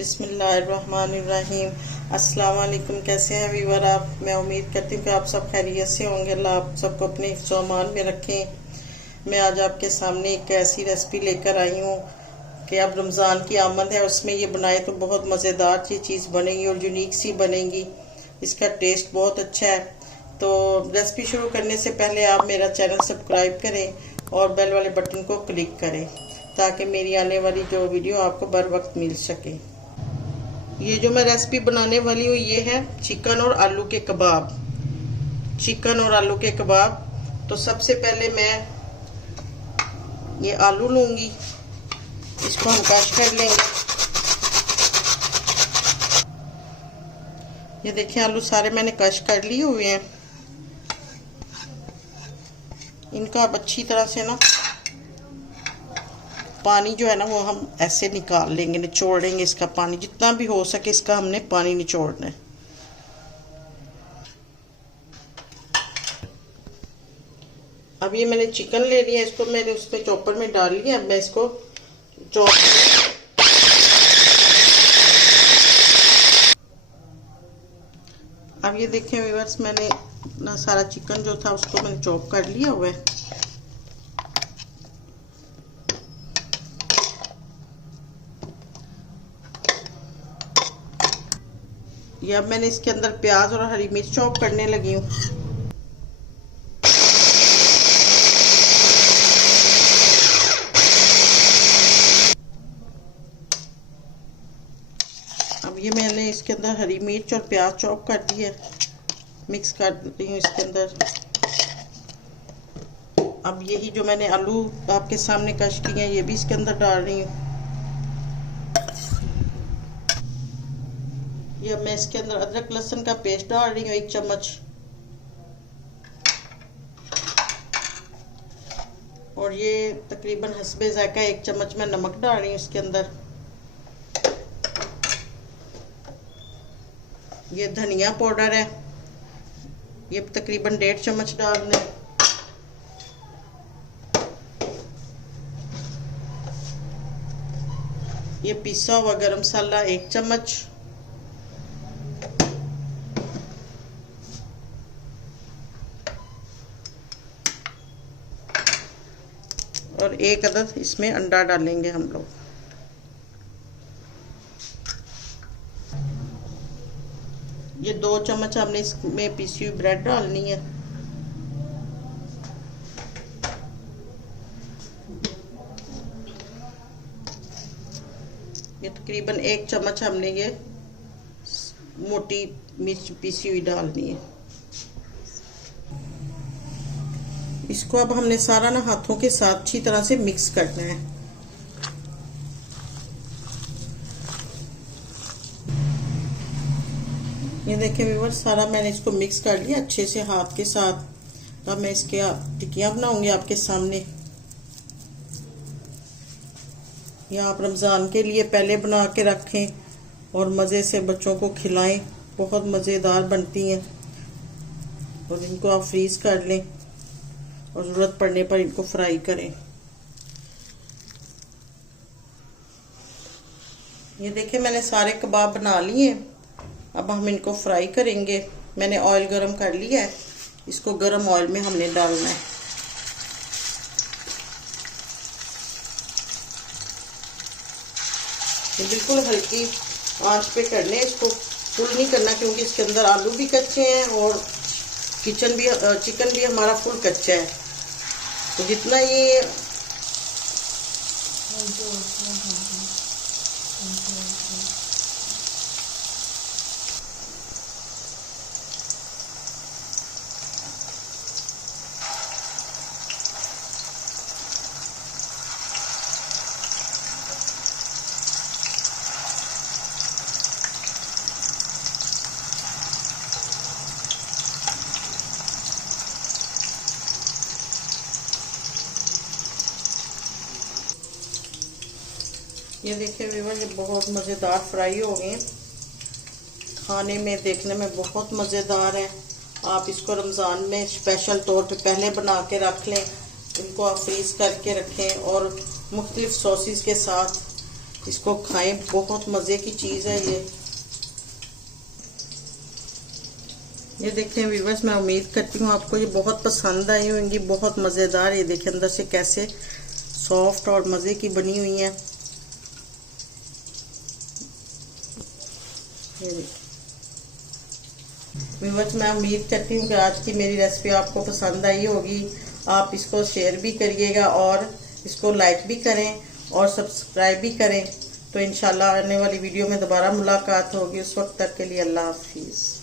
बिस्मिल्लाहिर्रहमानिर्रहीम। अस्सलाम वालेकुम। कैसे हैं व्यूअर आप? मैं उम्मीद करती हूँ कि आप सब खैरियत से होंगे। अल्लाह आप सबको अपने हिफ्ज़ व अमान में रखें। मैं आज आपके सामने एक ऐसी रेसिपी लेकर आई हूँ कि अब रमज़ान की आमद है, उसमें ये बनाए तो बहुत मज़ेदार सी चीज़ बनेगी और यूनिक सी बनेगी। इसका टेस्ट बहुत अच्छा है। तो रेसिपी शुरू करने से पहले आप मेरा चैनल सब्सक्राइब करें और बेल वाले बटन को क्लिक करें ताकि मेरी आने वाली जो वीडियो आपको बर वक्त मिल सके। ये जो मैं रेसिपी बनाने वाली हूँ ये है चिकन और आलू के कबाब। चिकन और आलू के कबाब। तो सबसे पहले मैं ये आलू लूंगी, इसको हम कश कर लेंगे। ये देखिए आलू सारे मैंने कश कर लिए हुए हैं। इनका अब अच्छी तरह से ना पानी जो है ना वो हम ऐसे निकाल लेंगे, निचोड़ लेंगे। इसका पानी जितना भी हो सके इसका हमने पानी निचोड़ना है। अब ये मैंने चिकन ले लिया, इसको मैंने उसमें चॉपर में डाल लिया। अब मैं इसको चॉप अब ये देखें व्यूअर्स, मैंने ना सारा चिकन जो था उसको मैंने चॉप कर लिया हुआ है। ये अब मैंने इसके अंदर प्याज और हरी मिर्च चॉप करने लगी हूँ। अब ये मैंने इसके अंदर हरी मिर्च और प्याज चॉप कर दी है, मिक्स कर दी हूँ इसके अंदर। अब यही जो मैंने आलू आपके सामने कश किए हैं ये भी इसके अंदर डाल रही हूँ। ये मैं इसके अंदर अदरक लहसुन का पेस्ट डाल रही हूँ 1 चम्मच, और ये तकरीबन हस्बे जायका 1 चम्मच मैं नमक डाल रही हूँ इसके अंदर। ये धनिया पाउडर है, ये तकरीबन 1.5 चम्मच डाल दें। ये पिसा हुआ गरम मसाला 1 चम्मच, और 1 अदद इसमें अंडा डालेंगे हम लोग। ये 2 चम्मच हमने इसमें पीसी हुई ब्रेड डालनी है। ये तकरीबन 1 चम्मच हमने ये मोटी मिर्च पीसी हुई डालनी है। इसको अब हमने सारा ना हाथों के साथ अच्छी तरह से मिक्स करना है। ये देखिए व्यूअर्स, सारा मैंने इसको मिक्स कर लिया अच्छे से हाथ के साथ। अब मैं इसके टिक्कियां बनाऊंगी आपके सामने। ये आप रमज़ान के लिए पहले बना के रखें और मज़े से बच्चों को खिलाएं, बहुत मज़ेदार बनती हैं। और इनको आप फ्रीज कर लें और ज़रूरत पड़ने पर इनको फ्राई करें। ये देखिए मैंने सारे कबाब बना लिए। अब हम इनको फ्राई करेंगे। मैंने ऑयल गरम कर लिया है, इसको गरम ऑयल में हमने डालना है। ये बिल्कुल हल्की आंच पे करने, इसको फुल नहीं करना क्योंकि इसके अंदर आलू भी कच्चे हैं और चिकन भी हमारा फुल कच्चा है। तो जितना ये ये देखिए व्यूअर, ये बहुत मज़ेदार फ्राई हो गए। खाने में देखने में बहुत मज़ेदार है। आप इसको रमज़ान में स्पेशल तौर पे पहले बना के रख लें, इनको आप फ्रीज करके रखें और मुख्तलिफ सॉसेस के साथ इसको खाएं, बहुत मज़े की चीज़ है ये देखें व्यूअर्स, मैं उम्मीद करती हूँ आपको ये बहुत पसंद आई होंगी। बहुत मज़ेदार, ये देखें अंदर से कैसे सॉफ्ट और मज़े की बनी हुई है। व्यूअर्स, मैं उम्मीद करती हूँ कि आज की मेरी रेसिपी आपको पसंद आई होगी। आप इसको शेयर भी करिएगा और इसको लाइक भी करें और सब्सक्राइब भी करें। तो इंशाल्लाह आने वाली वीडियो में दोबारा मुलाकात होगी। उस वक्त तक के लिए अल्लाह हाफिज़।